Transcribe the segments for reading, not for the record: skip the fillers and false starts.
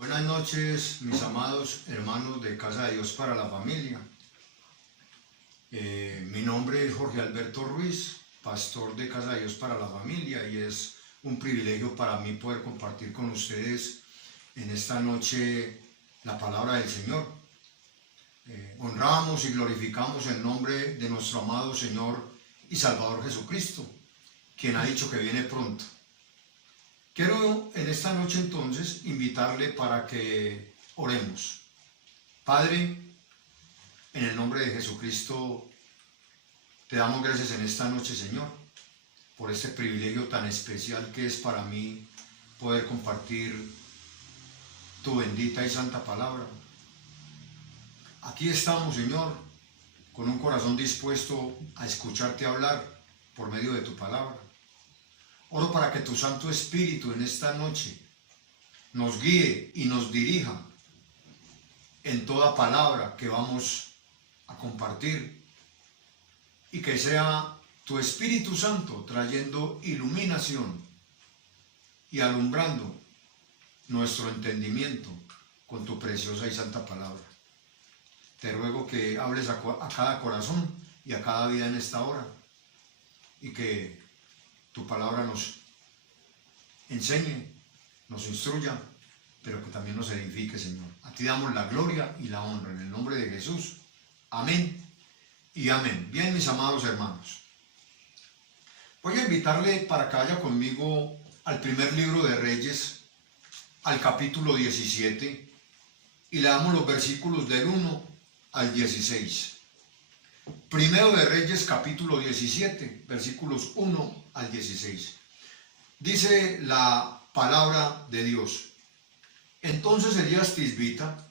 Buenas noches, mis amados hermanos de Casa de Dios para la Familia. Mi nombre es Jorge Alberto Ruiz, pastor de Casa de Dios para la Familia, y es un privilegio para mí poder compartir con ustedes en esta noche la palabra del Señor. Honramos y glorificamos el nombre de nuestro amado Señor y Salvador Jesucristo, quien ha dicho que viene pronto. Quiero en esta noche entonces invitarle para que oremos. Padre, en el nombre de Jesucristo, te damos gracias en esta noche, Señor, por este privilegio tan especial que es para mí poder compartir tu bendita y santa palabra. Aquí estamos, Señor, con un corazón dispuesto a escucharte hablar por medio de tu palabra. Oro para que tu Santo Espíritu en esta noche nos guíe y nos dirija en toda palabra que vamos a compartir, y que sea tu Espíritu Santo trayendo iluminación y alumbrando nuestro entendimiento con tu preciosa y santa palabra. Te ruego que hables a cada corazón y a cada vida en esta hora, y que tu palabra nos enseñe, nos instruya, pero que también nos edifique, Señor. A ti damos la gloria y la honra en el nombre de Jesús. Amén y amén. Bien, mis amados hermanos, voy a invitarle para que vaya conmigo al primer libro de Reyes, al capítulo 17, y leamos los versículos del 1 al 16. Primero de Reyes, capítulo 17, versículos 1 al 16. Dice la palabra de Dios: Entonces Elías Tisbita,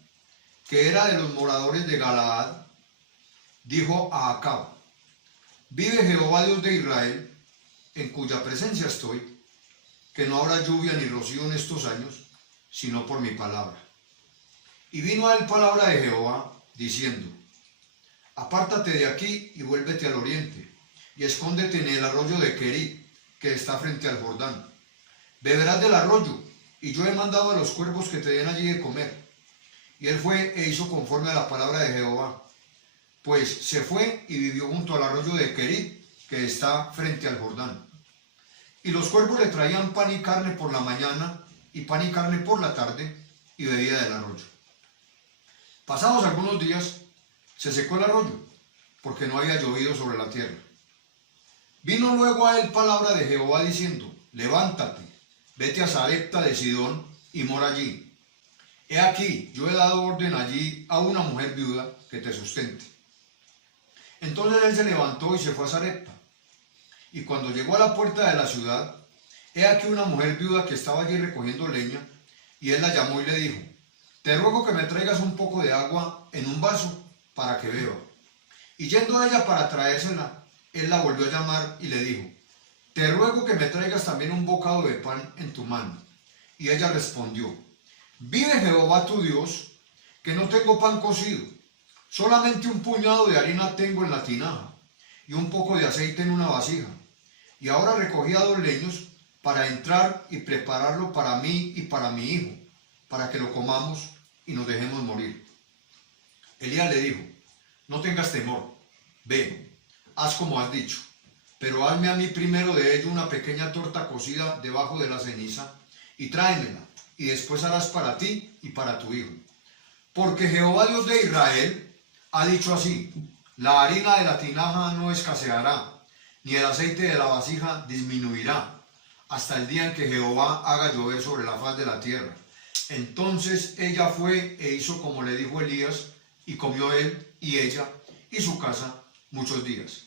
que era de los moradores de Galaad, dijo a Acab: Vive Jehová Dios de Israel, en cuya presencia estoy, que no habrá lluvia ni rocío en estos años, sino por mi palabra. Y vino a él palabra de Jehová, diciendo: Apártate de aquí y vuélvete al oriente, y escóndete en el arroyo de Querit, que está frente al Jordán. Beberás del arroyo, y yo he mandado a los cuervos que te den allí de comer. Y él fue e hizo conforme a la palabra de Jehová, pues se fue y vivió junto al arroyo de Querit, que está frente al Jordán. Y los cuervos le traían pan y carne por la mañana, y pan y carne por la tarde, y bebía del arroyo. Pasados algunos días, se secó el arroyo, porque no había llovido sobre la tierra. Vino luego a él palabra de Jehová diciendo: Levántate, vete a Sarepta de Sidón y mora allí. He aquí, yo he dado orden allí a una mujer viuda que te sustente. Entonces él se levantó y se fue a Sarepta. Y cuando llegó a la puerta de la ciudad, he aquí una mujer viuda que estaba allí recogiendo leña, y él la llamó y le dijo: Te ruego que me traigas un poco de agua en un vaso para que beba. Y yendo a ella para traérsela, él la volvió a llamar y le dijo: Te ruego que me traigas también un bocado de pan en tu mano. Y ella respondió: Vive Jehová tu Dios, que no tengo pan cocido, solamente un puñado de harina tengo en la tinaja, y un poco de aceite en una vasija. Y ahora recogía 2 leños para entrar y prepararlo para mí y para mi hijo, para que lo comamos y nos dejemos morir. Elías le dijo: No tengas temor, ve, haz como has dicho, pero hazme a mí primero de ello una pequeña torta cocida debajo de la ceniza, y tráemela, y después harás para ti y para tu hijo. Porque Jehová Dios de Israel ha dicho así: La harina de la tinaja no escaseará, ni el aceite de la vasija disminuirá, hasta el día en que Jehová haga llover sobre la faz de la tierra. Entonces ella fue e hizo como le dijo Elías, y comió él y ella y su casa muchos días.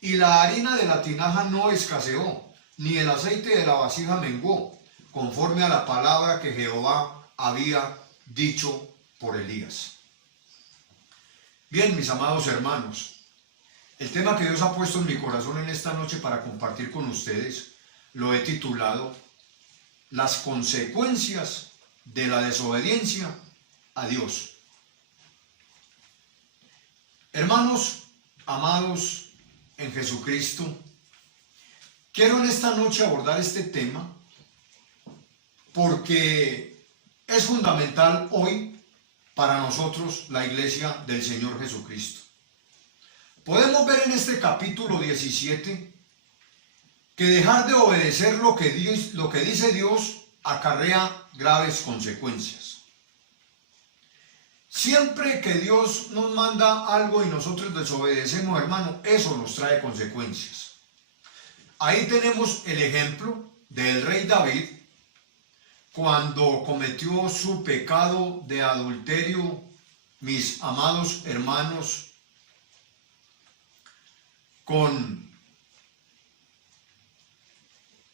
Y la harina de la tinaja no escaseó, ni el aceite de la vasija menguó, conforme a la palabra que Jehová había dicho por Elías. Bien, mis amados hermanos, el tema que Dios ha puesto en mi corazón en esta noche para compartir con ustedes lo he titulado: Las consecuencias de la desobediencia a Dios. Hermanos amados en Jesucristo, quiero en esta noche abordar este tema porque es fundamental hoy para nosotros, la iglesia del Señor Jesucristo. Podemos ver en este capítulo 17 que dejar de obedecer lo que dice Dios acarrea graves consecuencias. Siempre que Dios nos manda algo y nosotros desobedecemos, hermano, eso nos trae consecuencias. Ahí tenemos el ejemplo del rey David cuando cometió su pecado de adulterio, mis amados hermanos, con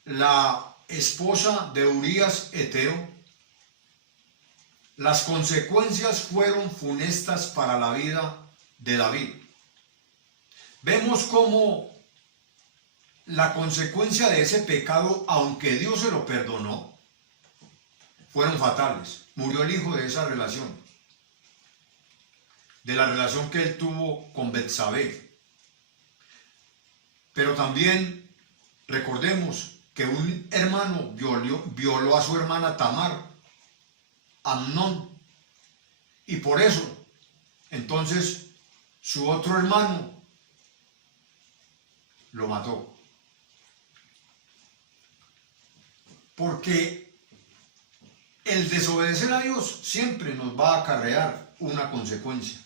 la esposa de Urías Eteo. Las consecuencias fueron funestas para la vida de David. Vemos cómo la consecuencia de ese pecado, aunque Dios se lo perdonó, fueron fatales. Murió el hijo de esa relación, de la relación que él tuvo con Betsabé. Pero también recordemos que un hermano violó a su hermana Tamar, Amnón, y por eso entonces su otro hermano lo mató. Porque el desobedecer a Dios siempre nos va a acarrear una consecuencia.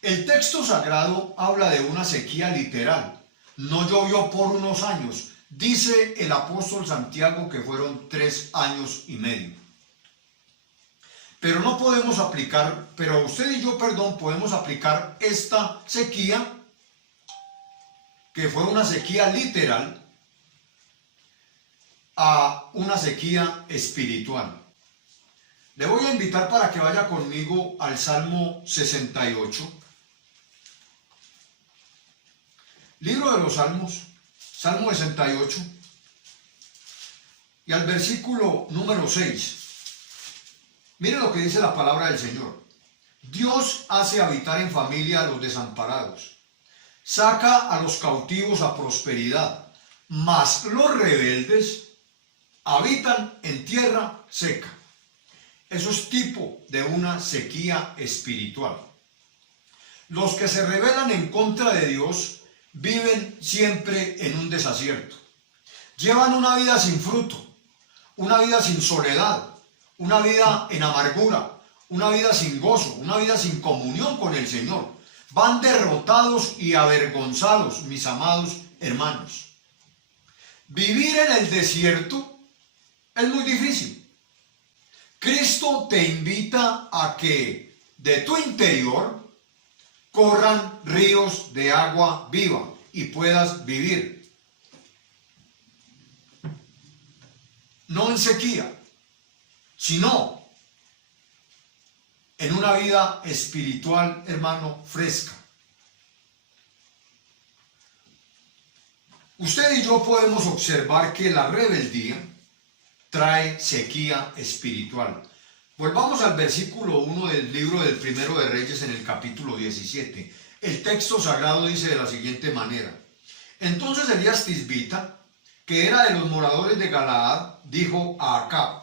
El texto sagrado habla de una sequía literal. No llovió por unos años. Dice el apóstol Santiago que fueron 3 años y medio. Pero no podemos aplicar, pero usted y yo, podemos aplicar esta sequía, que fue una sequía literal, a una sequía espiritual. Le voy a invitar para que vaya conmigo al Salmo 68. Libro de los Salmos, Salmo 68, y al versículo número 6. Mire lo que dice la palabra del Señor. Dios hace habitar en familia a los desamparados, saca a los cautivos a prosperidad, mas los rebeldes habitan en tierra seca. Eso es tipo de una sequía espiritual. Los que se rebelan en contra de Dios viven siempre en un desacierto. Llevan una vida sin fruto, una vida sin soledad, una vida en amargura, una vida sin gozo, una vida sin comunión con el Señor. Van derrotados y avergonzados, mis amados hermanos. Vivir en el desierto es muy difícil. Cristo te invita a que de tu interior corran ríos de agua viva y puedas vivir. No en sequía, sino en una vida espiritual, hermano, fresca. Usted y yo podemos observar que la rebeldía trae sequía espiritual. Volvamos al versículo 1 del libro del Primero de Reyes en el capítulo 17. El texto sagrado dice de la siguiente manera: Entonces Elías Tisbita, que era de los moradores de Galaad, dijo a Acab: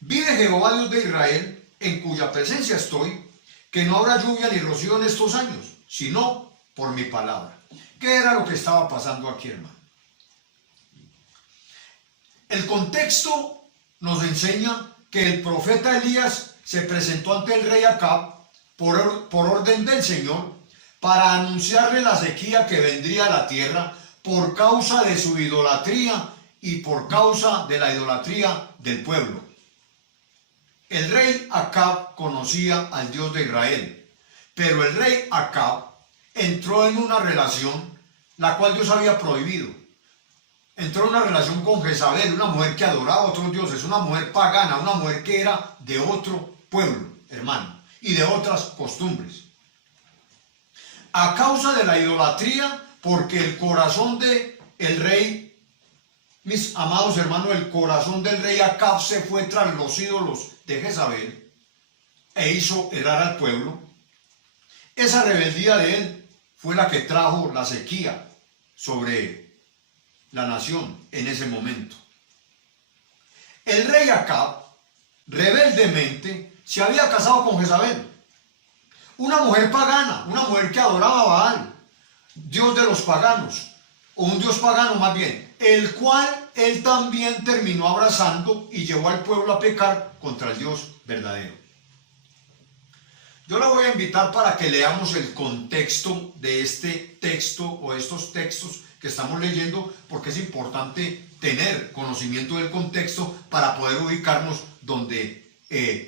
Vive Jehová Dios de Israel, en cuya presencia estoy, que no habrá lluvia ni rocío en estos años, sino por mi palabra. ¿Qué era lo que estaba pasando aquí, hermano? El contexto nos enseña que el profeta Elías se presentó ante el rey Acab por orden del Señor para anunciarle la sequía que vendría a la tierra por causa de su idolatría y por causa de la idolatría del pueblo. El rey Acab conocía al Dios de Israel, pero el rey Acab entró en una relación la cual Dios había prohibido. Entró en una relación con Jezabel, una mujer que adoraba a otros dioses, una mujer pagana, una mujer que era de otro pueblo, hermano, y de otras costumbres. A causa de la idolatría, porque el corazón del rey, mis amados hermanos, el corazón del rey Acab se fue tras los ídolos de Jezabel e hizo errar al pueblo. Esa rebeldía de él fue la que trajo la sequía sobre la nación en ese momento. El rey Acab rebeldemente se había casado con Jezabel, una mujer pagana, una mujer que adoraba a Baal, dios de los paganos, o un dios pagano más bien, el cual él también terminó abrazando y llevó al pueblo a pecar contra el Dios verdadero. Yo la voy a invitar para que leamos el contexto de este texto o estos textos que estamos leyendo, porque es importante tener conocimiento del contexto para poder ubicarnos donde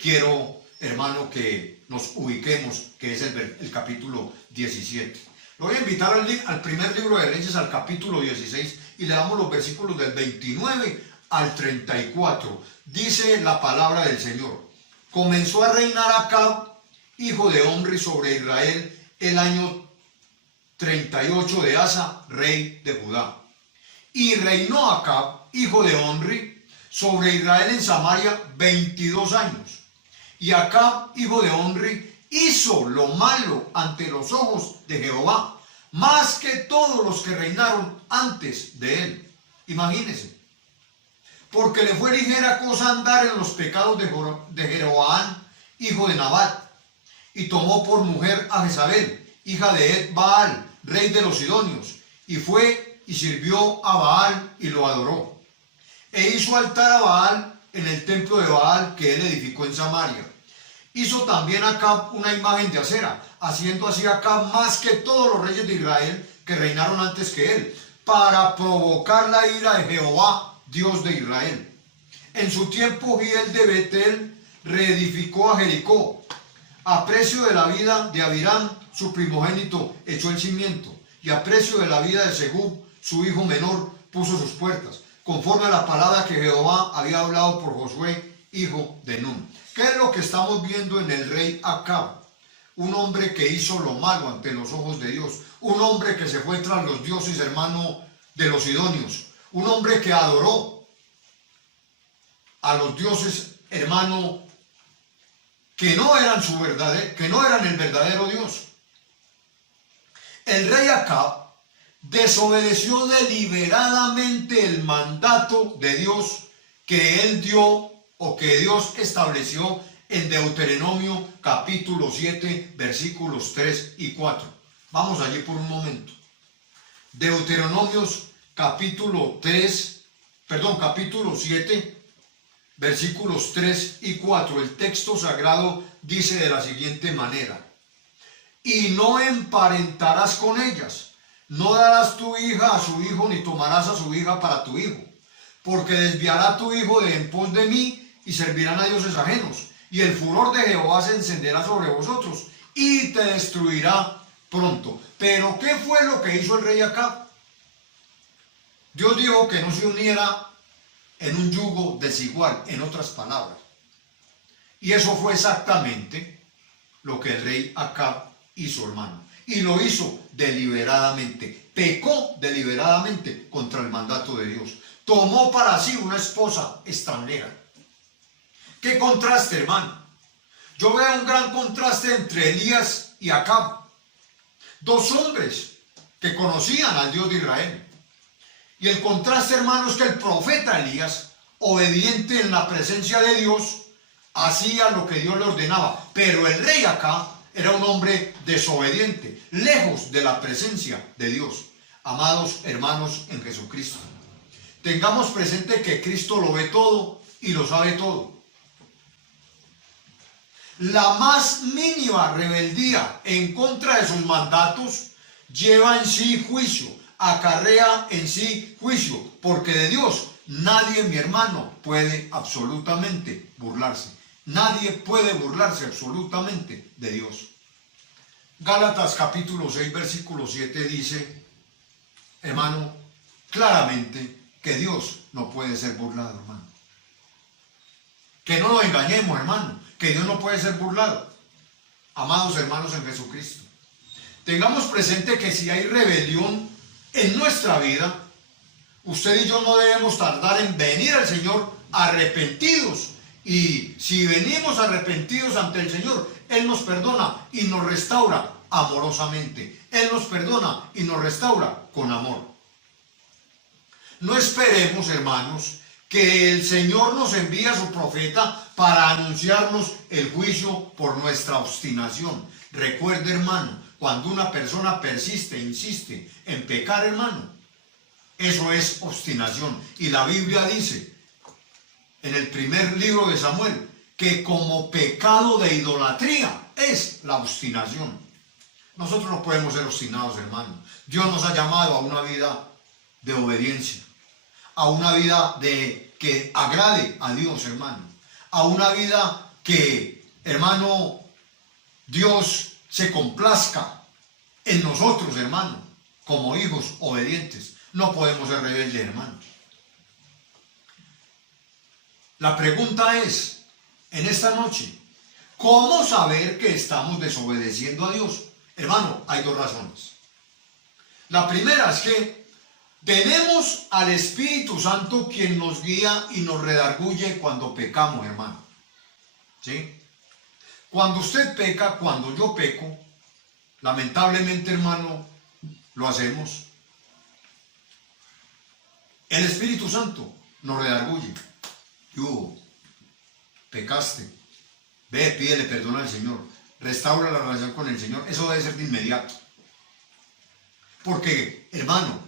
quiero, hermano, que nos ubiquemos, que es el capítulo 17. Lo voy a invitar al primer libro de Reyes, al capítulo 16, y le damos los versículos del 29 al 34. Dice la palabra del Señor: comenzó a reinar Acab, hijo de Omri, sobre Israel el año 38 de Asa, rey de Judá. Y reinó Acab, hijo de Omri, sobre Israel en Samaria 22 años. Y Acab, hijo de Omri, hizo lo malo ante los ojos de Jehová, más que todos los que reinaron antes de él. Imagínense. Porque le fue ligera cosa andar en los pecados de Jeroboam, hijo de Nabat, y tomó por mujer a Jezabel, hija de Ed-Baal, rey de los sidonios, y fue y sirvió a Baal y lo adoró. E hizo altar a Baal en el templo de Baal que él edificó en Samaria. Hizo también Acab una imagen de acera, haciendo así Acab más que todos los reyes de Israel que reinaron antes que él, para provocar la ira de Jehová, Dios de Israel. En su tiempo Giel de Betel reedificó a Jericó. A precio de la vida de Abiram, su primogénito, echó el cimiento, y a precio de la vida de Segub, su hijo menor, puso sus puertas, conforme a la palabra que Jehová había hablado por Josué, hijo de Nun. ¿Qué es lo que estamos viendo en el rey Acab? Un hombre que hizo lo malo ante los ojos de Dios, un hombre que se fue tras los dioses, hermano, de los sidonios, un hombre que adoró a los dioses, hermano, que no eran el verdadero Dios. El rey Acab desobedeció deliberadamente el mandato de Dios que él dio o que Dios estableció en Deuteronomio capítulo 7 versículos 3 y 4. Vamos allí por un momento. Deuteronomios capítulo 7 versículos 3 y 4, el texto sagrado dice de la siguiente manera: y no emparentarás con ellas, no darás tu hija a su hijo, ni tomarás a su hija para tu hijo, porque desviará tu hijo de en pos de mí, y servirán a dioses ajenos, y el furor de Jehová se encenderá sobre vosotros, y te destruirá pronto. Pero ¿qué fue lo que hizo el rey Acab? Dios dijo que no se uniera en un yugo desigual, en otras palabras. Y eso fue exactamente lo que el rey Acab hizo, hermano. Y lo hizo deliberadamente. Pecó deliberadamente contra el mandato de Dios. Tomó para sí una esposa extranjera. ¿Qué contraste, hermano? Yo veo un gran contraste entre Elías y Acab. Dos hombres que conocían al Dios de Israel. Y el contraste, hermano, es que el profeta Elías, obediente en la presencia de Dios, hacía lo que Dios le ordenaba. Pero el rey Acab era un hombre desobediente, lejos de la presencia de Dios. Amados hermanos en Jesucristo, tengamos presente que Cristo lo ve todo y lo sabe todo. La más mínima rebeldía en contra de sus mandatos lleva en sí juicio, acarrea en sí juicio, porque de Dios nadie, mi hermano, puede absolutamente burlarse. Nadie puede burlarse absolutamente de Dios. Gálatas capítulo 6 versículo 7 dice, hermano, claramente que Dios no puede ser burlado, hermano. Que no nos engañemos, hermano, que Dios no puede ser burlado. Amados hermanos en Jesucristo, tengamos presente que si hay rebelión en nuestra vida, usted y yo no debemos tardar en venir al Señor arrepentidos. Y si venimos arrepentidos ante el Señor, Él nos perdona y nos restaura amorosamente. Él nos perdona y nos restaura con amor. No esperemos, hermanos, que el Señor nos envíe a su profeta para anunciarnos el juicio por nuestra obstinación. Recuerde, hermano, cuando una persona persiste, insiste en pecar, hermano, eso es obstinación. Y la Biblia dice, en el primer libro de Samuel, que como pecado de idolatría es la obstinación. Nosotros no podemos ser obstinados, hermano. Dios nos ha llamado a una vida de obediencia, a una vida que agrade a Dios, hermano, a una vida que, hermano, Dios se complazca en nosotros, hermano, como hijos obedientes. No podemos ser rebeldes, hermano. La pregunta es, en esta noche, ¿cómo saber que estamos desobedeciendo a Dios? Hermano, hay dos razones. La primera es que tenemos al Espíritu Santo quien nos guía y nos redarguye cuando pecamos, hermano. ¿Sí? Cuando usted peca, cuando yo peco, lamentablemente, hermano, lo hacemos. El Espíritu Santo nos redarguye. Tú pecaste. Ve, pídele perdón al Señor. Restaura la relación con el Señor. Eso debe ser de inmediato. Porque, hermano,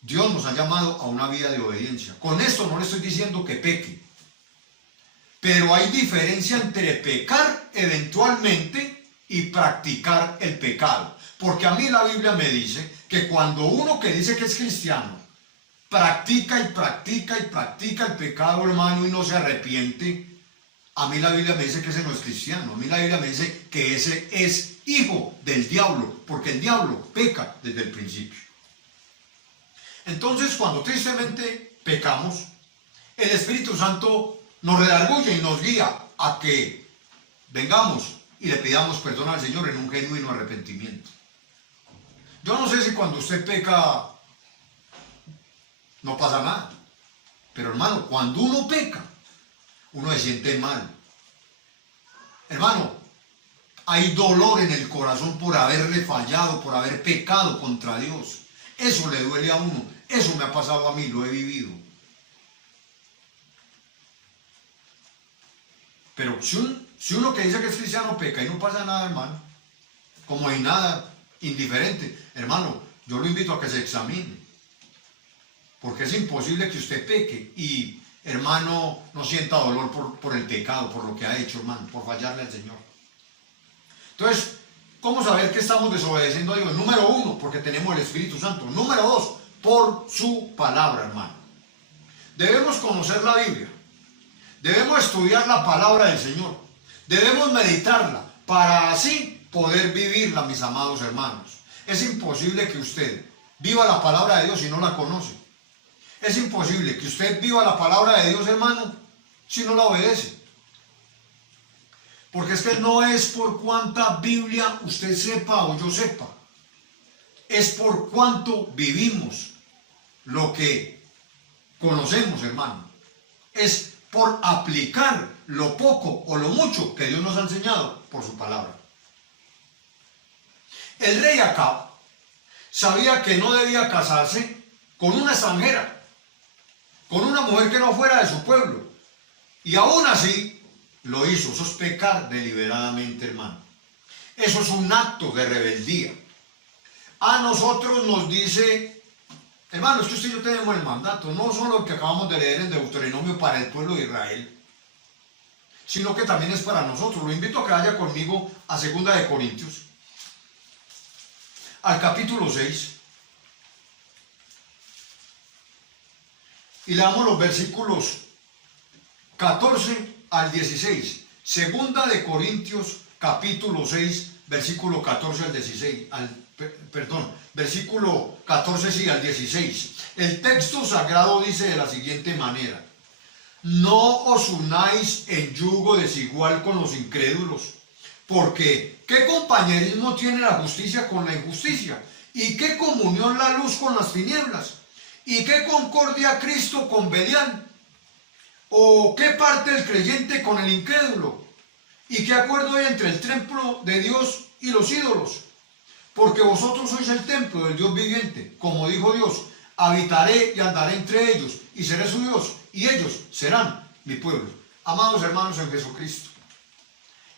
Dios nos ha llamado a una vida de obediencia. Con esto no le estoy diciendo que peque. Pero hay diferencia entre pecar eventualmente y practicar el pecado. Porque a mí la Biblia me dice que cuando uno que dice que es cristiano practica y practica y practica el pecado, hermano, y no se arrepiente, a mí la Biblia me dice que ese no es cristiano. A mí la Biblia me dice que ese es hijo del diablo, porque el diablo peca desde el principio. Entonces, cuando tristemente pecamos, el Espíritu Santo nos redarguye y nos guía a que vengamos y le pidamos perdón al Señor en un genuino arrepentimiento. Yo no sé si cuando usted peca no pasa nada, pero hermano, cuando uno peca, uno se siente mal. Hermano, hay dolor en el corazón por haberle fallado, por haber pecado contra Dios. Eso le duele a uno. Eso me ha pasado a mí, lo he vivido. Pero si uno que dice que es cristiano peca y no pasa nada, hermano, como hay nada, indiferente, hermano, yo lo invito a que se examine. Porque es imposible que usted peque y, hermano, no sienta dolor por el pecado, por lo que ha hecho, hermano, por fallarle al Señor. Entonces, ¿cómo saber que estamos desobedeciendo a Dios? Número uno, porque tenemos el Espíritu Santo. Número dos, por su palabra, hermano. Debemos conocer la Biblia. Debemos estudiar la palabra del Señor. Debemos meditarla para así poder vivirla, mis amados hermanos. Es imposible que usted viva la palabra de Dios si no la conoce. Es imposible que usted viva la palabra de Dios, hermano, si no la obedece. Porque es que no es por cuánta Biblia usted sepa o yo sepa. Es por cuánto vivimos lo que conocemos, hermano. Es por aplicar lo poco o lo mucho que Dios nos ha enseñado por su palabra. El rey Acab sabía que no debía casarse con una extranjera, con una mujer que no fuera de su pueblo. Y aún así lo hizo. Eso es pecar deliberadamente, hermano. Eso es un acto de rebeldía. A nosotros nos dice, hermano, es que usted y yo tenemos el mandato, no solo lo que acabamos de leer en Deuteronomio para el pueblo de Israel, sino que también es para nosotros. Lo invito a que vaya conmigo a 2 de Corintios, al capítulo 6. Y leamos los versículos 14 al 16. 2 de Corintios, capítulo 6, versículo 14 al 16. Versículo 14 sí, al 16. El texto sagrado dice de la siguiente manera: no os unáis en yugo desigual con los incrédulos, porque ¿qué compañerismo tiene la justicia con la injusticia? ¿Y qué comunión la luz con las tinieblas? ¿Y qué concordia Cristo con Belial? ¿O qué parte el creyente con el incrédulo? ¿Y qué acuerdo hay entre el templo de Dios y los ídolos? Porque vosotros sois el templo del Dios viviente. Como dijo Dios, habitaré y andaré entre ellos, y seré su Dios, y ellos serán mi pueblo. Amados hermanos en Jesucristo,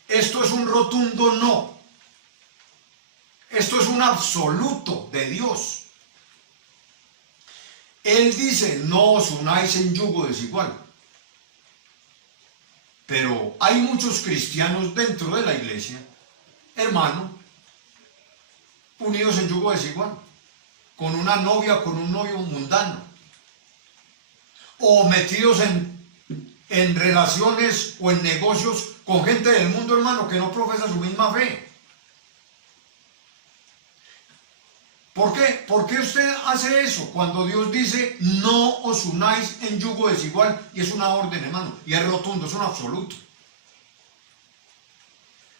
esto es un rotundo no. Esto es un absoluto de Dios. Él dice, no os unáis en yugo desigual. Pero hay muchos cristianos dentro de la iglesia, hermano, unidos en yugo desigual, con una novia, con un novio mundano, o metidos en relaciones o en negocios con gente del mundo, hermano, que no profesa su misma fe. ¿Por qué? ¿Por qué usted hace eso? Cuando Dios dice, no os unáis en yugo desigual, y es una orden, hermano, y es rotundo, es un absoluto.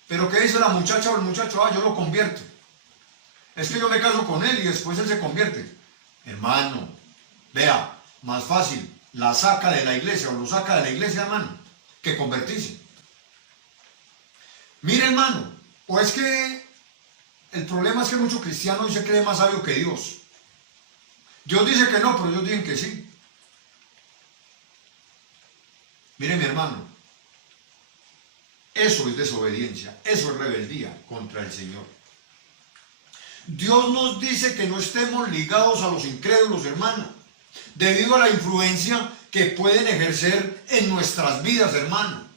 Pero ¿qué dice la muchacha o el muchacho? Ah, yo lo convierto. Es que yo me caso con él y después él se convierte. Hermano, vea, más fácil, la saca de la iglesia o lo saca de la iglesia, hermano, que convertirse. Mire, hermano, o es que el problema es que muchos cristianos se creen más sabio que Dios. Dios dice que no, pero ellos dicen que sí. Mire, mi hermano, eso es desobediencia, eso es rebeldía contra el Señor. Dios nos dice que no estemos ligados a los incrédulos, hermano, debido a la influencia que pueden ejercer en nuestras vidas, hermano.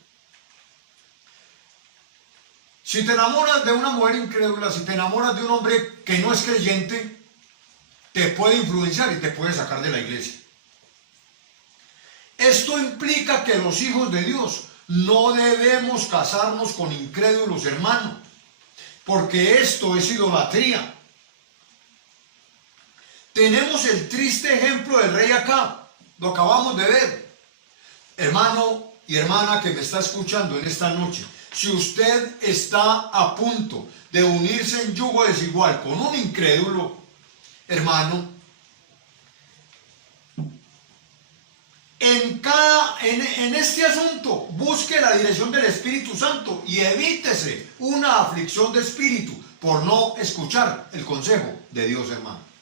Si te enamoras de una mujer incrédula, si te enamoras de un hombre que no es creyente, te puede influenciar y te puede sacar de la iglesia. Esto implica que los hijos de Dios no debemos casarnos con incrédulos, hermano, porque esto es idolatría. Tenemos el triste ejemplo del rey Acab, lo acabamos de ver. Hermano y hermana que me está escuchando en esta noche, si usted está a punto de unirse en yugo desigual con un incrédulo, hermano, en este asunto busque la dirección del Espíritu Santo y evítese una aflicción de espíritu por no escuchar el consejo de Dios, hermano.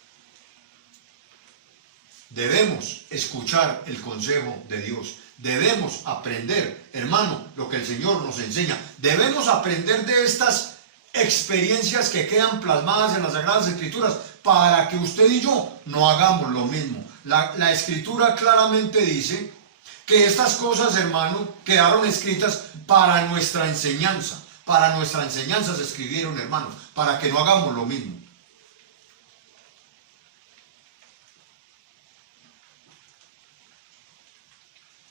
Debemos escuchar el consejo de Dios. Debemos aprender, hermano, lo que el Señor nos enseña. Debemos aprender de estas experiencias que quedan plasmadas en las Sagradas Escrituras para que usted y yo no hagamos lo mismo. La Escritura claramente dice que estas cosas, hermano, quedaron escritas para nuestra enseñanza. Para nuestra enseñanza se escribieron, hermanos, para que no hagamos lo mismo.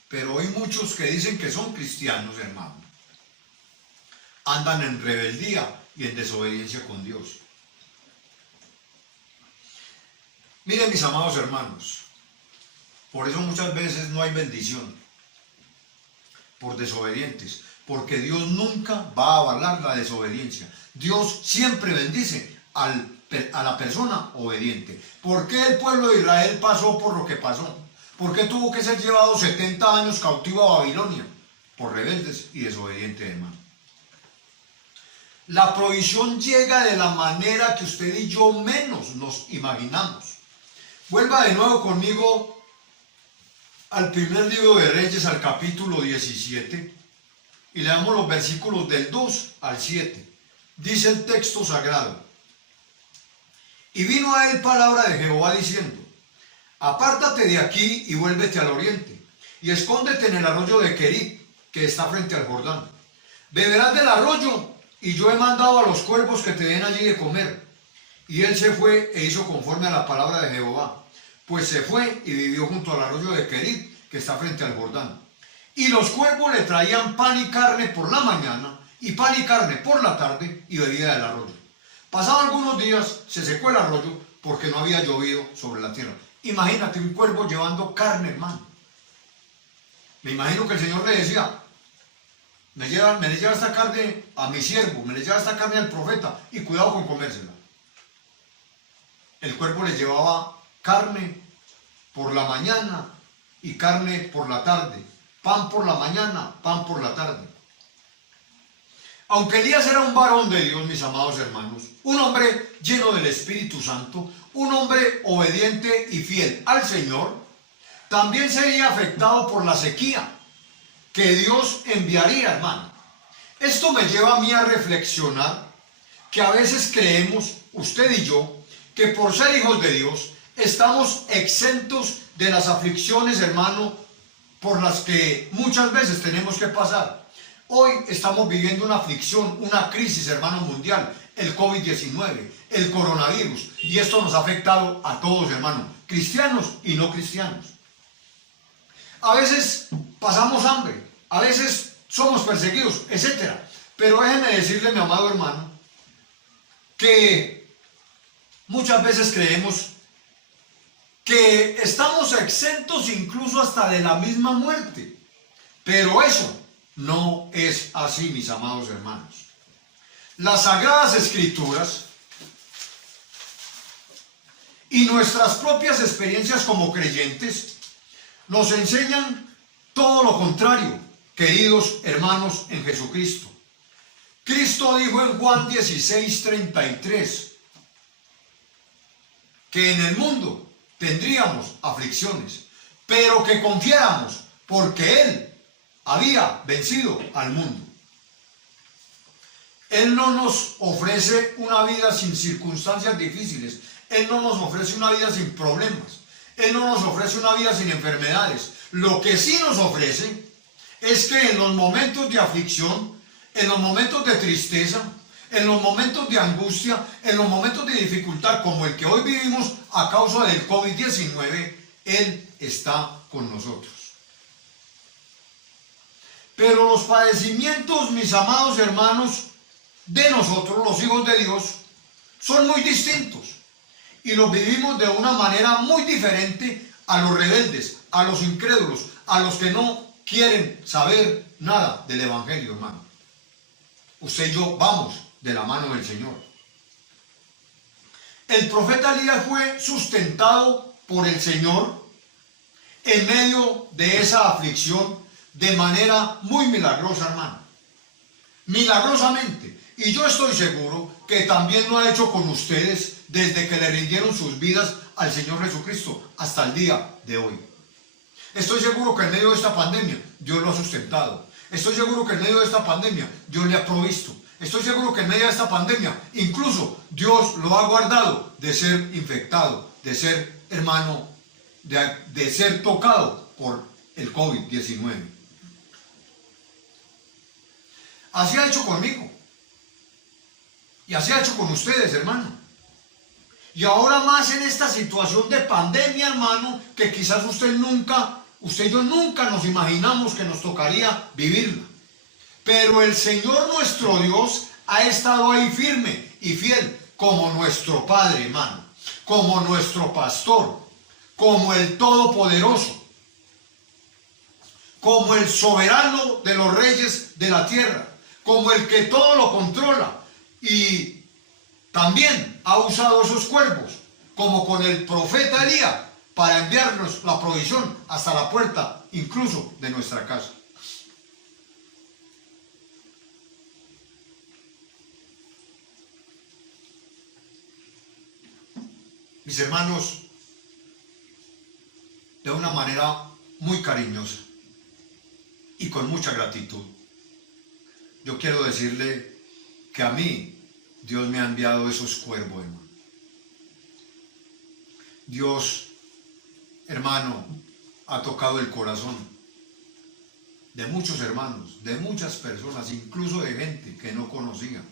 Pero hay muchos que dicen que son cristianos, hermano. Andan en rebeldía y en desobediencia con Dios. Miren, mis amados hermanos, por eso muchas veces no hay bendición por desobedientes, porque Dios nunca va a avalar la desobediencia. Dios siempre bendice a la persona obediente. ¿Por qué el pueblo de Israel pasó por lo que pasó? ¿Por qué tuvo que ser llevado 70 años cautivo a Babilonia? Por rebeldes y desobedientes, hermano. La provisión llega de la manera que usted y yo menos nos imaginamos. Vuelva de nuevo conmigo al primer libro de Reyes, al capítulo 17, y leamos los versículos del 2 al 7. Dice el texto sagrado: y vino a él palabra de Jehová diciendo: apártate de aquí y vuélvete al oriente, y escóndete en el arroyo de Querit, que está frente al Jordán. Beberás del arroyo, y yo he mandado a los cuervos que te den allí de comer. Y él se fue e hizo conforme a la palabra de Jehová, pues se fue y vivió junto al arroyo de Querit, que está frente al Jordán. Y los cuervos le traían pan y carne por la mañana, y pan y carne por la tarde, y bebía del arroyo. Pasados algunos días, se secó el arroyo, porque no había llovido sobre la tierra. Imagínate un cuervo llevando carne, hermano. Me imagino que el Señor le decía: me le lleva esta carne a mi siervo, me le lleva esta carne al profeta, y cuidado con comérsela. El cuervo le llevaba carne por la mañana y carne por la tarde, pan por la mañana, pan por la tarde. Aunque Elías era un varón de Dios, mis amados hermanos, un hombre lleno del Espíritu Santo, un hombre obediente y fiel al Señor, también sería afectado por la sequía. que Dios enviaría, hermano. Esto me lleva a mí a reflexionar que a veces creemos, usted y yo, que por ser hijos de Dios estamos exentos de las aflicciones, hermano, por las que muchas veces tenemos que pasar. Hoy estamos viviendo una aflicción, una crisis, hermano, mundial, el COVID-19, el coronavirus, y esto nos ha afectado a todos, hermano, cristianos y no cristianos. A veces pasamos hambre, a veces somos perseguidos, etc. Pero déjeme decirle, mi amado hermano, que muchas veces creemos que estamos exentos incluso hasta de la misma muerte. Pero eso no es así, mis amados hermanos. Las Sagradas Escrituras y nuestras propias experiencias como creyentes nos enseñan todo lo contrario, queridos hermanos en Jesucristo. Cristo dijo en Juan 16:33 que en el mundo tendríamos aflicciones, pero que confiáramos porque Él había vencido al mundo. Él no nos ofrece una vida sin circunstancias difíciles. Él no nos ofrece una vida sin problemas. Él no nos ofrece una vida sin enfermedades. Lo que sí nos ofrece es que en los momentos de aflicción, en los momentos de tristeza, en los momentos de angustia, en los momentos de dificultad como el que hoy vivimos a causa del COVID-19, Él está con nosotros. Pero los padecimientos, mis amados hermanos, de nosotros, los hijos de Dios, son muy distintos y los vivimos de una manera muy diferente a los rebeldes, a los incrédulos, a los que no quieren saber nada del Evangelio, hermano. Usted y yo vamos de la mano del Señor. El profeta Elías fue sustentado por el Señor en medio de esa aflicción de manera muy milagrosa, hermano. Milagrosamente. Y yo estoy seguro que también lo ha hecho con ustedes desde que le rindieron sus vidas al Señor Jesucristo hasta el día de hoy. Estoy seguro que en medio de esta pandemia Dios lo ha sustentado. Estoy seguro que en medio de esta pandemia Dios le ha provisto. Estoy seguro que en medio de esta pandemia incluso Dios lo ha guardado de ser infectado, de ser, hermano, de ser tocado por el COVID-19. Así ha hecho conmigo. Y así ha hecho con ustedes, hermano. Y ahora más en esta situación de pandemia, hermano, que quizás usted y yo nunca nos imaginamos que nos tocaría vivirla. Pero el Señor nuestro Dios ha estado ahí firme y fiel, como nuestro Padre, hermano, como nuestro pastor, como el Todopoderoso, como el soberano de los reyes de la tierra, como el que todo lo controla. Y también ha usado esos cuervos, como con el profeta Elías, para enviarnos la provisión hasta la puerta, incluso de nuestra casa. Mis hermanos, de una manera muy cariñosa y con mucha gratitud, yo quiero decirle que a mí Dios me ha enviado esos cuervos, hermano. Dios, hermano, ha tocado el corazón de muchos hermanos, de muchas personas, incluso de gente que no conocía.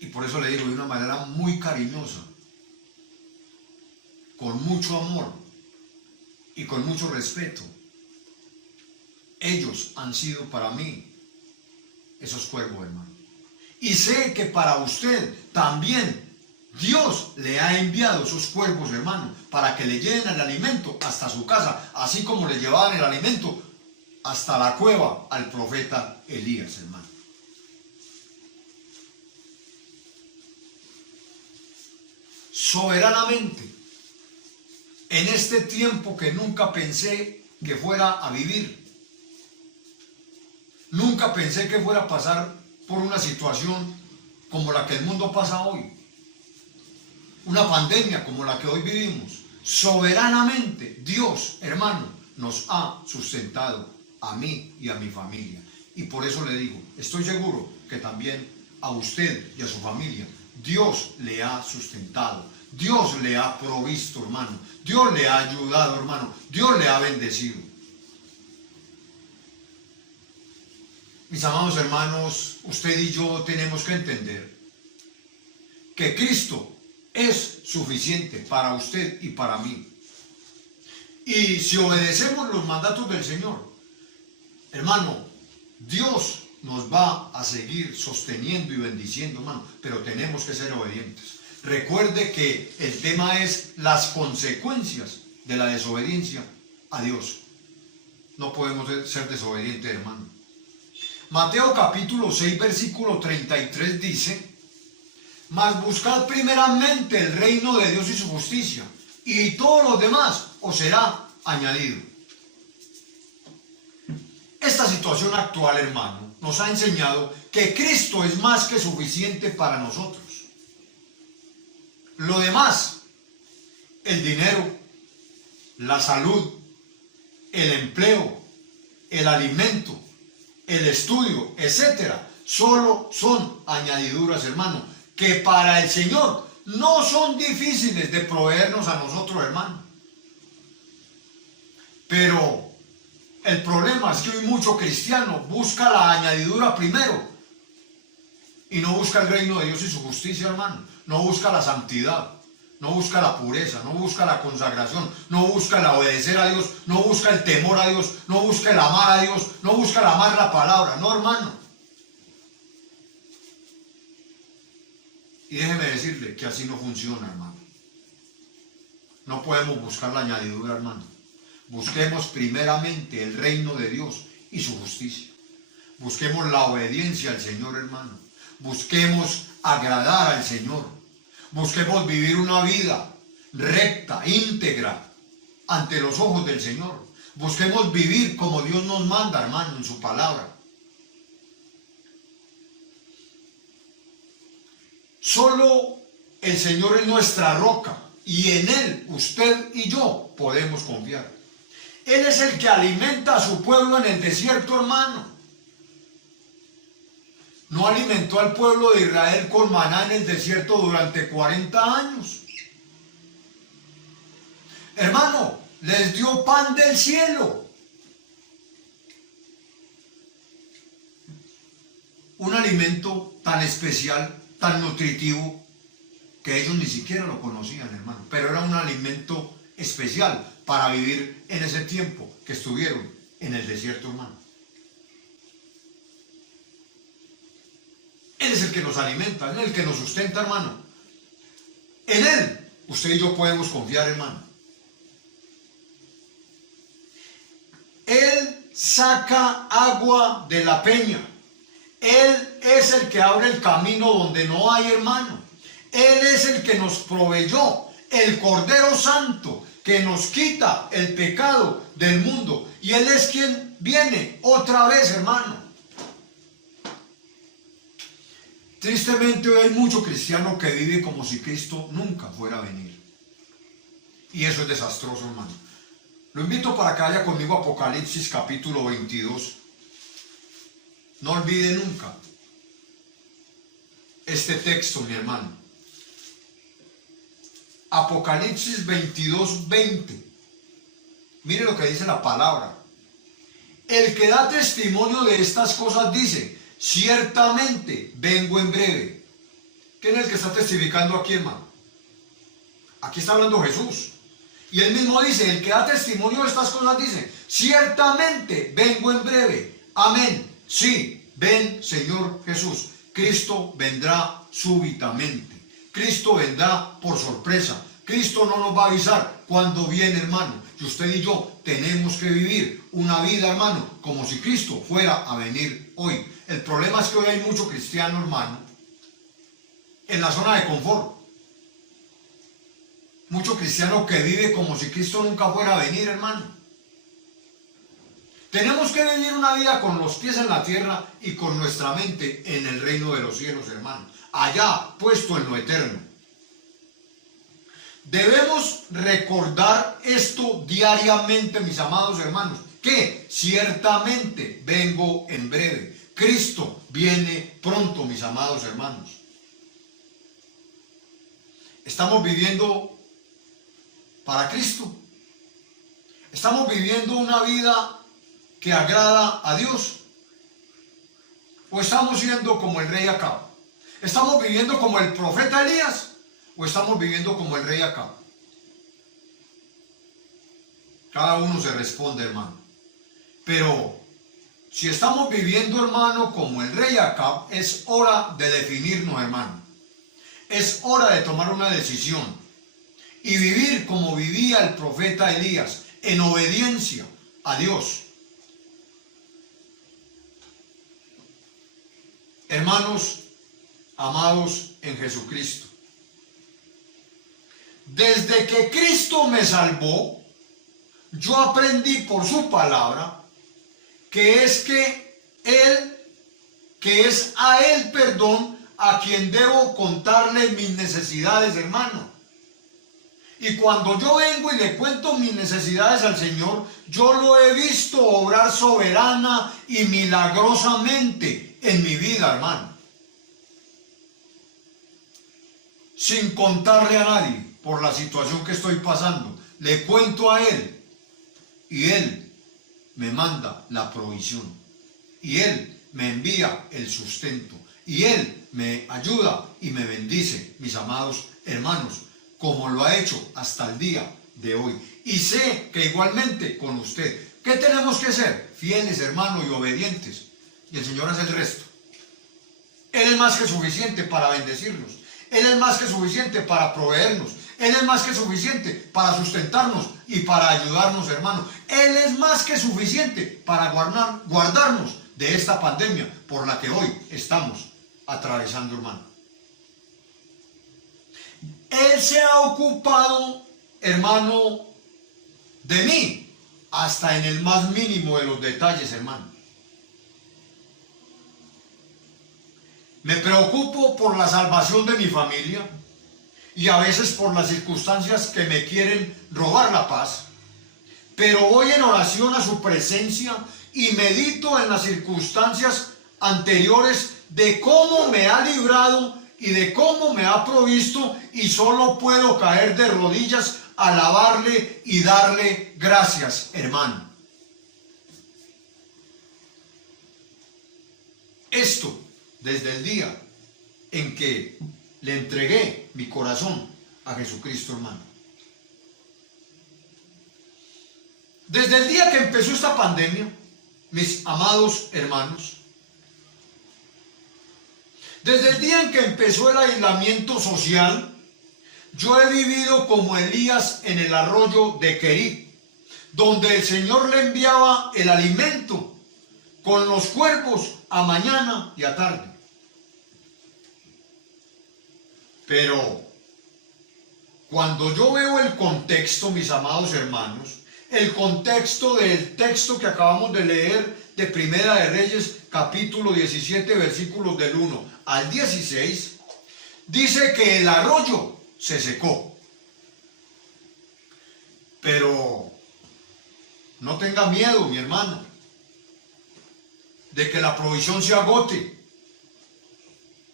Y por eso le digo de una manera muy cariñosa, con mucho amor y con mucho respeto. Ellos han sido para mí esos cuervos, hermano. Y sé que para usted también Dios le ha enviado esos cuervos, hermano, para que le lleven el alimento hasta su casa, así como le llevaban el alimento hasta la cueva al profeta Elías, hermano. Soberanamente, en este tiempo que nunca pensé que fuera a vivir, nunca pensé que fuera a pasar por una situación como la que el mundo pasa hoy, una pandemia como la que hoy vivimos. Soberanamente, Dios, hermano, nos ha sustentado a mí y a mi familia. Y por eso le digo, estoy seguro que también a usted y a su familia Dios le ha sustentado, Dios le ha provisto, hermano, Dios le ha ayudado, hermano, Dios le ha bendecido. Mis amados hermanos, usted y yo tenemos que entender que Cristo es suficiente para usted y para mí. Y si obedecemos los mandatos del Señor, hermano, Dios nos va a seguir sosteniendo y bendiciendo, hermano, pero tenemos que ser obedientes. Recuerde que el tema es las consecuencias de la desobediencia a Dios. No podemos ser desobedientes, hermano. Mateo capítulo 6, versículo 33 dice: mas buscad primeramente el reino de Dios y su justicia, y todo lo demás os será añadido. Esta situación actual, hermano, nos ha enseñado que Cristo es más que suficiente para nosotros. Lo demás, el dinero, la salud, el empleo, el alimento, el estudio, etcétera, solo son añadiduras, hermano, que para el Señor no son difíciles de proveernos a nosotros, hermano. Pero el problema es que hoy mucho cristiano busca la añadidura primero y no busca el reino de Dios y su justicia, hermano. No busca la santidad, no busca la pureza, no busca la consagración, no busca el obedecer a Dios, no busca el temor a Dios, no busca el amar a Dios, no busca el amar la palabra. No, hermano. Y déjeme decirle que así no funciona, hermano. No podemos buscar la añadidura, hermano. Busquemos primeramente el reino de Dios y su justicia. Busquemos la obediencia al Señor, hermano. Busquemos agradar al Señor. Busquemos vivir una vida recta, íntegra, ante los ojos del Señor. Busquemos vivir como Dios nos manda, hermano, en su palabra. Solo el Señor es nuestra roca y en Él usted y yo podemos confiar. Él es el que alimenta a su pueblo en el desierto, hermano. No alimentó al pueblo de Israel con maná en el desierto durante 40 años. Hermano, les dio pan del cielo. Un alimento tan especial, tan nutritivo, que ellos ni siquiera lo conocían, hermano. Pero era un alimento especial para vivir en ese tiempo que estuvieron en el desierto, hermano. Él es el que nos alimenta, Él es el que nos sustenta, hermano. En Él, usted y yo podemos confiar, hermano. Él saca agua de la peña. Él es el que abre el camino donde no hay, hermano. Él es el que nos proveyó el Cordero Santo que nos quita el pecado del mundo. Y Él es quien viene otra vez, hermano. Tristemente hoy hay mucho cristiano que vive como si Cristo nunca fuera a venir. Y eso es desastroso, hermano. Lo invito para que vaya conmigo a Apocalipsis capítulo 22. No olvide nunca este texto, mi hermano. Apocalipsis 22, 20. Mire lo que dice la palabra. El que da testimonio de estas cosas dice: ciertamente vengo en breve. ¿Quién es el que está testificando aquí, hermano? Aquí está hablando Jesús. Y él mismo dice, el que da testimonio de estas cosas dice: ciertamente vengo en breve. Amén. Sí, ven, Señor Jesús. Cristo vendrá súbitamente. Cristo vendrá por sorpresa. Cristo no nos va a avisar cuando viene, hermano. Y usted y yo tenemos que vivir una vida, hermano, como si Cristo fuera a venir hoy. El problema es que hoy hay mucho cristiano, hermano, en la zona de confort. Mucho cristiano que vive como si Cristo nunca fuera a venir, hermano. Tenemos que vivir una vida con los pies en la tierra y con nuestra mente en el reino de los cielos, hermano. Allá, puesto en lo eterno. Debemos recordar esto diariamente, mis amados hermanos, que ciertamente vengo en breve. Cristo viene pronto, mis amados hermanos. Estamos viviendo para Cristo. Estamos viviendo una vida que agrada a Dios. ¿O estamos siendo como el rey Acab? ¿Estamos viviendo como el profeta Elías? ¿O estamos viviendo como el rey Acab? Cada uno se responde, hermano. Pero si estamos viviendo, hermano, como el rey Acab, es hora de definirnos, hermano. Es hora de tomar una decisión y vivir como vivía el profeta Elías, en obediencia a Dios. Hermanos amados en Jesucristo, desde que Cristo me salvó, yo aprendí por su palabra que es a Él, perdón, a quien debo contarle mis necesidades, hermano. Y cuando yo vengo y le cuento mis necesidades al Señor, yo lo he visto obrar soberana y milagrosamente en mi vida, hermano. Sin contarle a nadie por la situación que estoy pasando. Le cuento a Él y Él me manda la provisión. Y Él me envía el sustento. Y Él me ayuda y me bendice, mis amados hermanos, como lo ha hecho hasta el día de hoy. Y sé que igualmente con usted. ¿Qué tenemos que ser? Fieles, hermanos, y obedientes. Y el Señor hace el resto. Él es más que suficiente para bendecirnos. Él es más que suficiente para proveernos. Él es más que suficiente para sustentarnos y para ayudarnos, hermano. Él es más que suficiente para guardarnos de esta pandemia por la que hoy estamos atravesando, hermano. Él se ha ocupado, hermano, de mí, hasta en el más mínimo de los detalles, hermano. Me preocupo por la salvación de mi familia y a veces por las circunstancias que me quieren robar la paz. Pero voy en oración a su presencia y medito en las circunstancias anteriores de cómo me ha librado y de cómo me ha provisto, y solo puedo caer de rodillas, alabarle y darle gracias, hermano. Esto desde el día en que le entregué mi corazón a Jesucristo, hermano. Desde el día que empezó esta pandemia, mis amados hermanos, desde el día en que empezó el aislamiento social, yo he vivido como Elías en el arroyo de Querí, donde el Señor le enviaba el alimento con los cuervos a mañana y a tarde. Pero cuando yo veo el contexto, mis amados hermanos, el contexto del texto que acabamos de leer de Primera de Reyes, capítulo 17, versículos del 1 al 16, dice que el arroyo se secó. Pero no tenga miedo, mi hermano, de que la provisión se agote,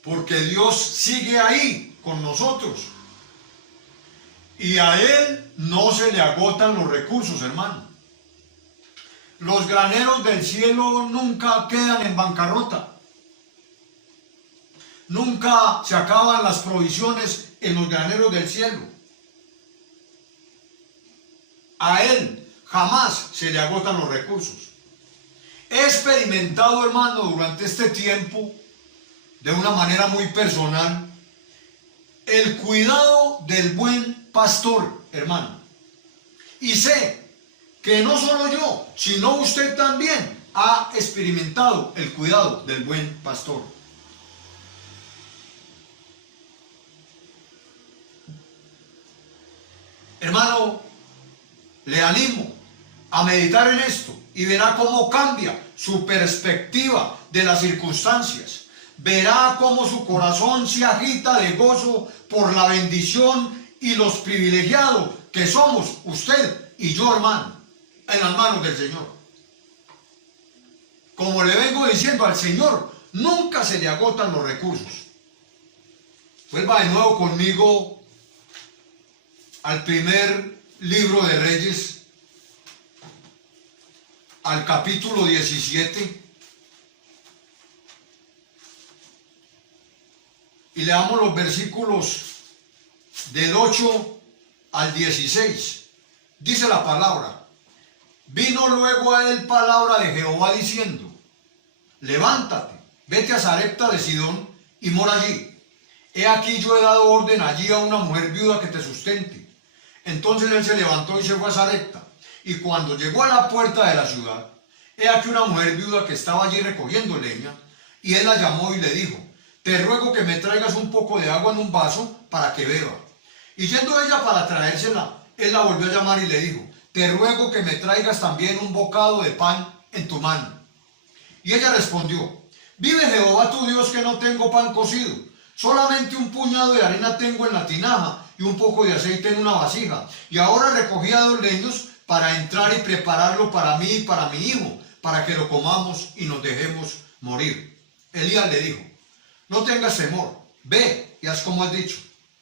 porque Dios sigue ahí con nosotros. Y a Él no se le agotan los recursos, hermano. Los graneros del cielo nunca quedan en bancarrota. Nunca se acaban las provisiones en los graneros del cielo. A Él jamás se le agotan los recursos. He experimentado, hermano, durante este tiempo, de una manera muy personal, el cuidado del buen pastor, hermano. Y sé que no solo yo, sino usted también ha experimentado el cuidado del buen pastor. Hermano, le animo a meditar en esto y verá cómo cambia su perspectiva de las circunstancias. Verá cómo su corazón se agita de gozo por la bendición y los privilegiados que somos usted y yo, hermano, en las manos del Señor. Como le vengo diciendo, al Señor nunca se le agotan los recursos. Vuelva de nuevo conmigo al primer libro de Reyes, al capítulo 17, y leamos los versículos del 8 al 16. Dice la palabra: vino luego a él palabra de Jehová diciendo: levántate, vete a Sarepta de Sidón y mora allí. He aquí yo he dado orden allí a una mujer viuda que te sustente. Entonces él se levantó y se fue a Sarepta. Y cuando llegó a la puerta de la ciudad, he aquí una mujer viuda que estaba allí recogiendo leña. Y él la llamó y le dijo: te ruego que me traigas un poco de agua en un vaso para que beba. Y yendo ella para traérsela, él la volvió a llamar y le dijo: te ruego que me traigas también un bocado de pan en tu mano. Y ella respondió: vive Jehová tu Dios que no tengo pan cocido, solamente un puñado de harina tengo en la tinaja y un poco de aceite en una vasija. Y ahora recogía 2 leños para entrar y prepararlo para mí y para mi hijo, para que lo comamos y nos dejemos morir. Elías le dijo: no tengas temor, ve y haz como has dicho,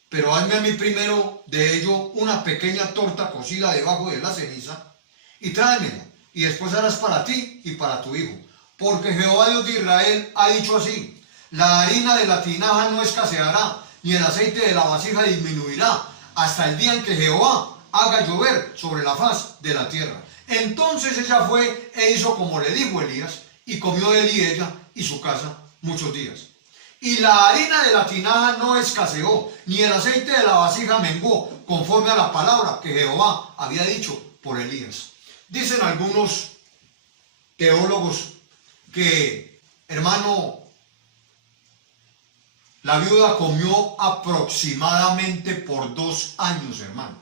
pero hazme a mí primero de ello una pequeña torta cocida debajo de la ceniza y tráemela, y después harás para ti y para tu hijo. Porque Jehová Dios de Israel ha dicho así: la harina de la tinaja no escaseará, ni el aceite de la vasija disminuirá, hasta el día en que Jehová haga llover sobre la faz de la tierra. Entonces ella fue e hizo como le dijo Elías, y comió él y ella y su casa muchos días. Y la harina de la tinaja no escaseó, ni el aceite de la vasija menguó, conforme a la palabra que Jehová había dicho por Elías. Dicen algunos teólogos que, hermano, la viuda comió aproximadamente por 2 años, hermano.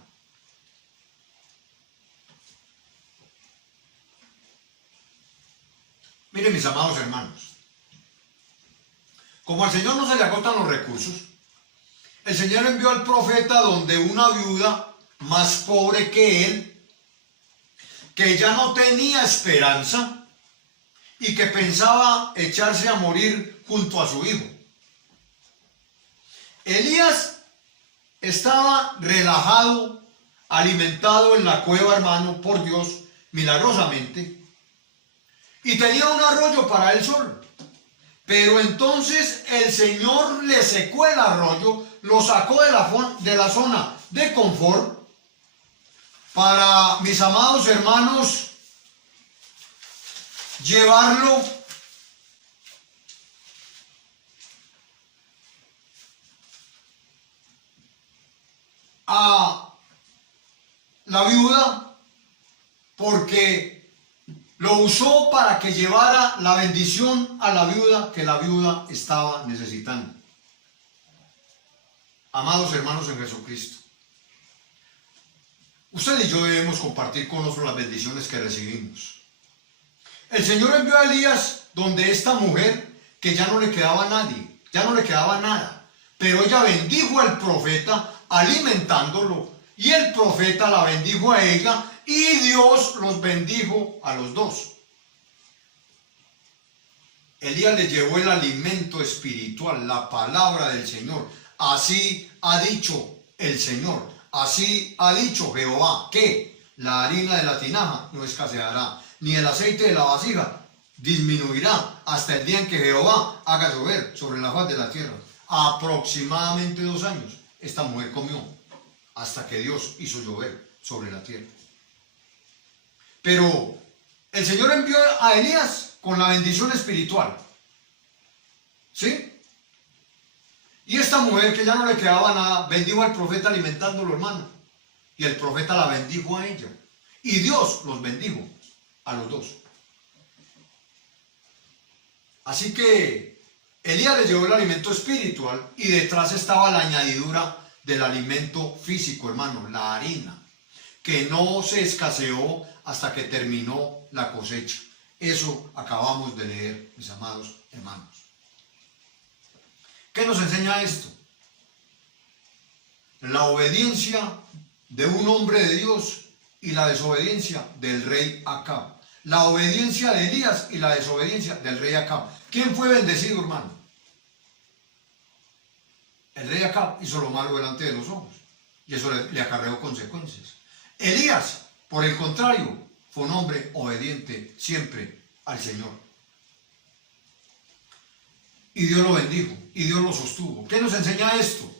Miren, mis amados hermanos, como al Señor no se le agotan los recursos, el Señor envió al profeta donde una viuda más pobre que él, que ya no tenía esperanza y que pensaba echarse a morir junto a su hijo. Elías estaba relajado, alimentado en la cueva, hermano, por Dios, milagrosamente, y tenía un arroyo para él solo. Pero entonces el Señor le secó el arroyo, lo sacó de la zona de confort para, mis amados hermanos, llevarlo a la viuda, porque lo usó para que llevara la bendición a la viuda que la viuda estaba necesitando. Amados hermanos en Jesucristo, usted y yo debemos compartir con nosotros las bendiciones que recibimos. El Señor envió a Elías donde esta mujer, que ya no le quedaba nadie, ya no le quedaba nada, pero ella bendijo al profeta alimentándolo, y el profeta la bendijo a ella, y Dios los bendijo a los dos. Elías le llevó el alimento espiritual, la palabra del Señor. Así ha dicho el Señor, así ha dicho Jehová, que la harina de la tinaja no escaseará, ni el aceite de la vasija disminuirá, hasta el día en que Jehová haga llover sobre la faz de la tierra. Aproximadamente 2 años esta mujer comió, hasta que Dios hizo llover sobre la tierra. Pero el Señor envió a Elías con la bendición espiritual, ¿sí? Y esta mujer, que ya no le quedaba nada, bendijo al profeta alimentándolo, hermano. Y el profeta la bendijo a ella. Y Dios los bendijo a los dos. Así que Elías le llevó el alimento espiritual, y detrás estaba la añadidura del alimento físico, hermano, la harina, que no se escaseó hasta que terminó la cosecha. Eso acabamos de leer, mis amados hermanos. ¿Qué nos enseña esto? La obediencia de un hombre de Dios y la desobediencia del rey Acab. La obediencia de Elías y la desobediencia del rey Acab. ¿Quién fue bendecido, hermano? El rey Acab hizo lo malo delante de los ojos y eso le acarreó consecuencias. Elías, por el contrario, fue un hombre obediente siempre al Señor. Y Dios lo bendijo y Dios lo sostuvo. ¿Qué nos enseña esto?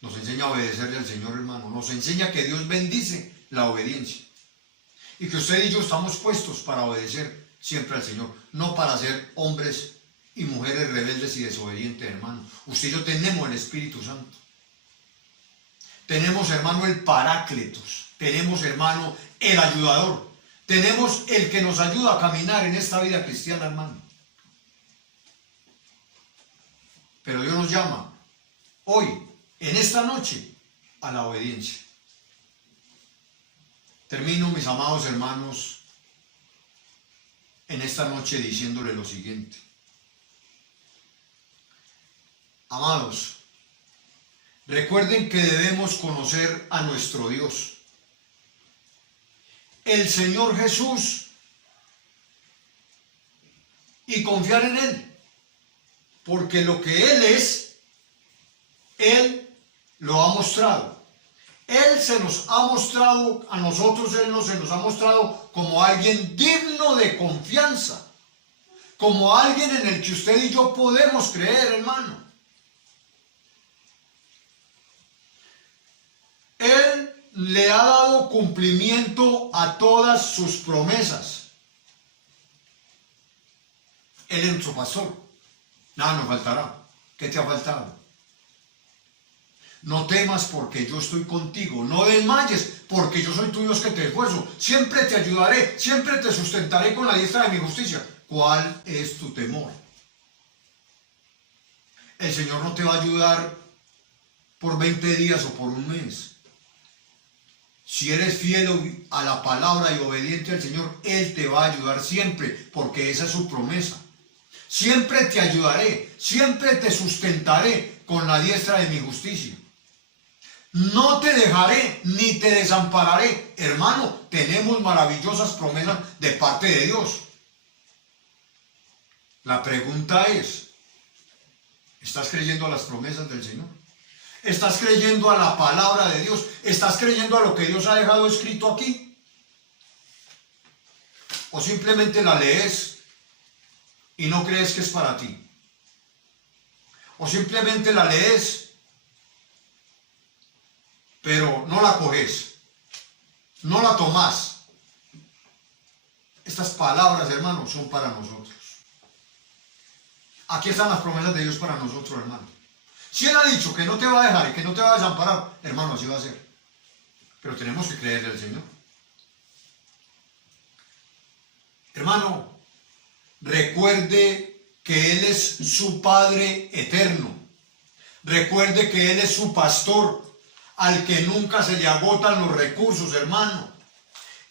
Nos enseña a obedecerle al Señor, hermano. Nos enseña que Dios bendice la obediencia. Y que usted y yo estamos puestos para obedecer siempre al Señor. No para ser hombres y mujeres rebeldes y desobedientes, hermano. Usted y yo tenemos el Espíritu Santo. Tenemos, hermano, el Parácletos. Tenemos, hermano, el ayudador. Tenemos el que nos ayuda a caminar en esta vida cristiana, hermano. Pero Dios nos llama hoy, en esta noche, a la obediencia. Termino, mis amados hermanos, en esta noche diciéndole lo siguiente. Amados, recuerden que debemos conocer a nuestro Dios. El Señor Jesús, y confiar en Él, porque lo que Él es, Él lo ha mostrado. Él se nos ha mostrado, a nosotros Él se nos ha mostrado como alguien digno de confianza, como alguien en el que usted y yo podemos creer, hermano. Él le ha dado cumplimiento a todas sus promesas. Él es nuestro pastor. Nada nos faltará. ¿Qué te ha faltado? No temas porque yo estoy contigo. No desmayes porque yo soy tu Dios que te esfuerzo. Siempre te ayudaré. Siempre te sustentaré con la diestra de mi justicia. ¿Cuál es tu temor? El Señor no te va a ayudar por 20 días o por un mes. Si eres fiel a la palabra y obediente al Señor, Él te va a ayudar siempre, porque esa es su promesa. Siempre te ayudaré, siempre te sustentaré con la diestra de mi justicia. No te dejaré ni te desampararé. Hermano, tenemos maravillosas promesas de parte de Dios. La pregunta es, ¿estás creyendo a las promesas del Señor? ¿Estás creyendo a la palabra de Dios? ¿Estás creyendo a lo que Dios ha dejado escrito aquí? ¿O simplemente la lees y no crees que es para ti? ¿O simplemente la lees, pero no la coges, no la tomas? Estas palabras, hermanos, son para nosotros. Aquí están las promesas de Dios para nosotros, hermano. Si Él ha dicho que no te va a dejar y que no te va a desamparar, hermano, así va a ser. Pero tenemos que creerle al Señor. Hermano, recuerde que Él es su Padre eterno. Recuerde que Él es su pastor, al que nunca se le agotan los recursos, hermano.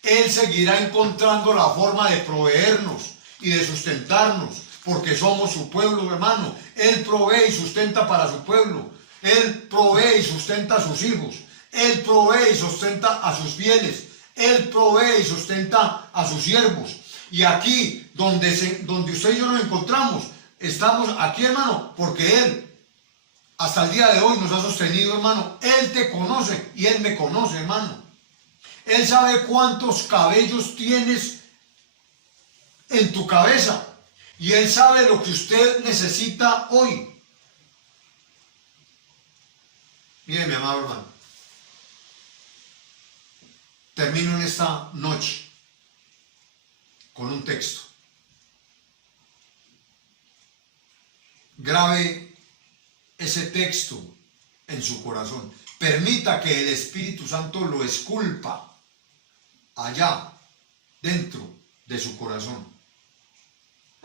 Él seguirá encontrando la forma de proveernos y de sustentarnos, porque somos su pueblo, hermano. Él provee y sustenta para su pueblo. Él provee y sustenta a sus hijos. Él provee y sustenta a sus fieles. Él provee y sustenta a sus siervos. Y aquí, donde usted y yo nos encontramos, estamos aquí, hermano, porque Él, hasta el día de hoy, nos ha sostenido, hermano. Él te conoce y Él me conoce, hermano. Él sabe cuántos cabellos tienes en tu cabeza. Y Él sabe lo que usted necesita hoy. Mire, mi amado hermano. Termino en esta noche con un texto. Grabe ese texto en su corazón. Permita que el Espíritu Santo lo esculpa allá, dentro de su corazón.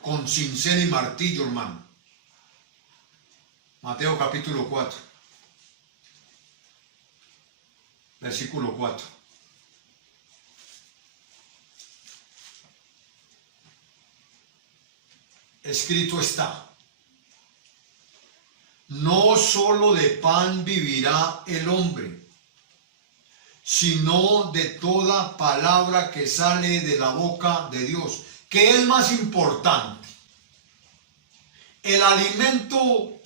Con cincel y martillo, hermano. Mateo capítulo 4. Versículo 4. Escrito está: no solo de pan vivirá el hombre, sino de toda palabra que sale de la boca de Dios. ¿Qué es más importante? ¿El alimento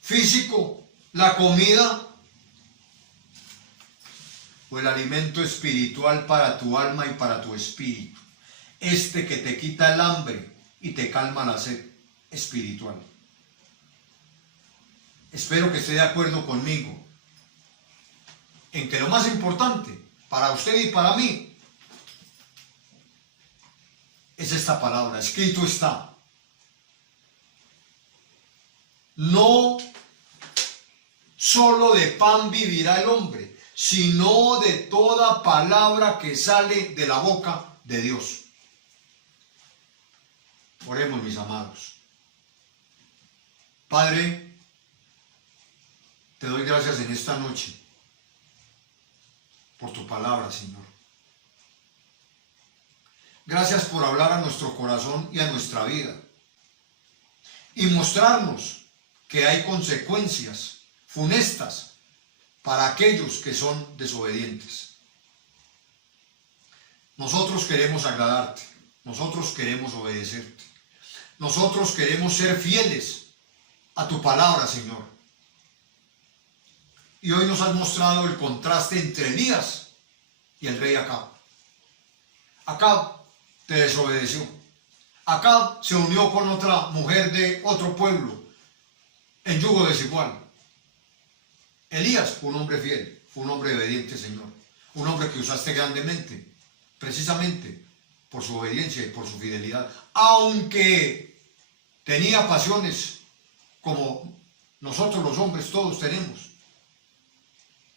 físico, la comida, o el alimento espiritual para tu alma y para tu espíritu? Este que te quita el hambre y te calma la sed espiritual. Espero que esté de acuerdo conmigo en que lo más importante para usted y para mí es esta palabra. Escrito está: no solo de pan vivirá el hombre, sino de toda palabra que sale de la boca de Dios. Oremos, mis amados. Padre, te doy gracias en esta noche por tu palabra, Señor. Gracias por hablar a nuestro corazón y a nuestra vida y mostrarnos que hay consecuencias funestas para aquellos que son desobedientes. Nosotros queremos agradarte, nosotros queremos obedecerte, nosotros queremos ser fieles a tu palabra, Señor. Y hoy nos has mostrado el contraste entre Elías y el rey Acab. Acab te desobedeció. Acab se unió con otra mujer de otro pueblo en yugo desigual. Elías fue un hombre fiel, fue un hombre obediente, Señor. Un hombre que usaste grandemente, precisamente por su obediencia y por su fidelidad. Aunque tenía pasiones como nosotros los hombres todos tenemos.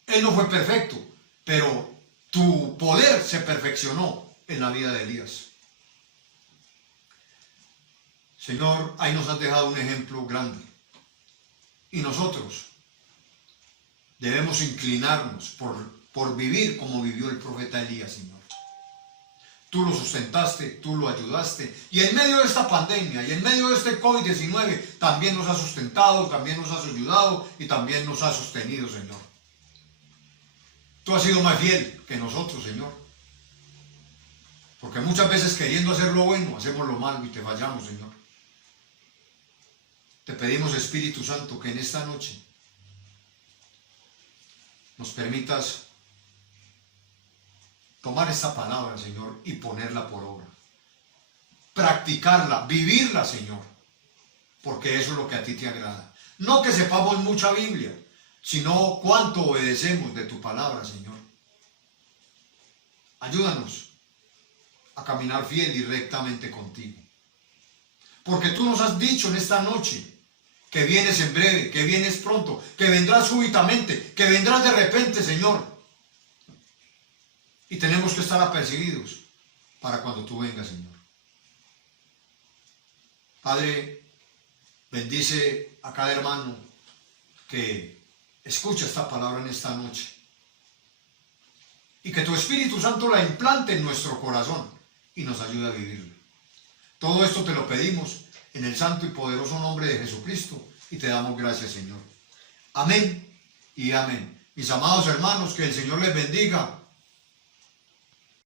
Él no fue perfecto, pero tu poder se perfeccionó en la vida de Elías. Señor, ahí nos has dejado un ejemplo grande. Y nosotros debemos inclinarnos por vivir como vivió el profeta Elías, Señor. Tú lo sustentaste, tú lo ayudaste. Y en medio de esta pandemia y en medio de este COVID-19 también nos has sustentado, también nos has ayudado y también nos has sostenido, Señor. Tú has sido más fiel que nosotros, Señor. Porque muchas veces queriendo hacer lo bueno, hacemos lo malo y te fallamos, Señor. Te pedimos, Espíritu Santo, que en esta noche nos permitas tomar esta palabra, Señor, y ponerla por obra. Practicarla, vivirla, Señor. Porque eso es lo que a ti te agrada. No que sepamos mucha Biblia, sino cuánto obedecemos de tu palabra, Señor. Ayúdanos a caminar fiel y rectamente contigo. Porque tú nos has dicho en esta noche que vienes en breve, que vienes pronto, que vendrás súbitamente, que vendrás de repente, Señor. Y tenemos que estar apercibidos para cuando tú vengas, Señor. Padre, bendice a cada hermano que escucha esta palabra en esta noche. Y que tu Espíritu Santo la implante en nuestro corazón y nos ayude a vivirla. Todo esto te lo pedimos en el santo y poderoso nombre de Jesucristo y te damos gracias, Señor. Amén y amén. Mis amados hermanos, que el Señor les bendiga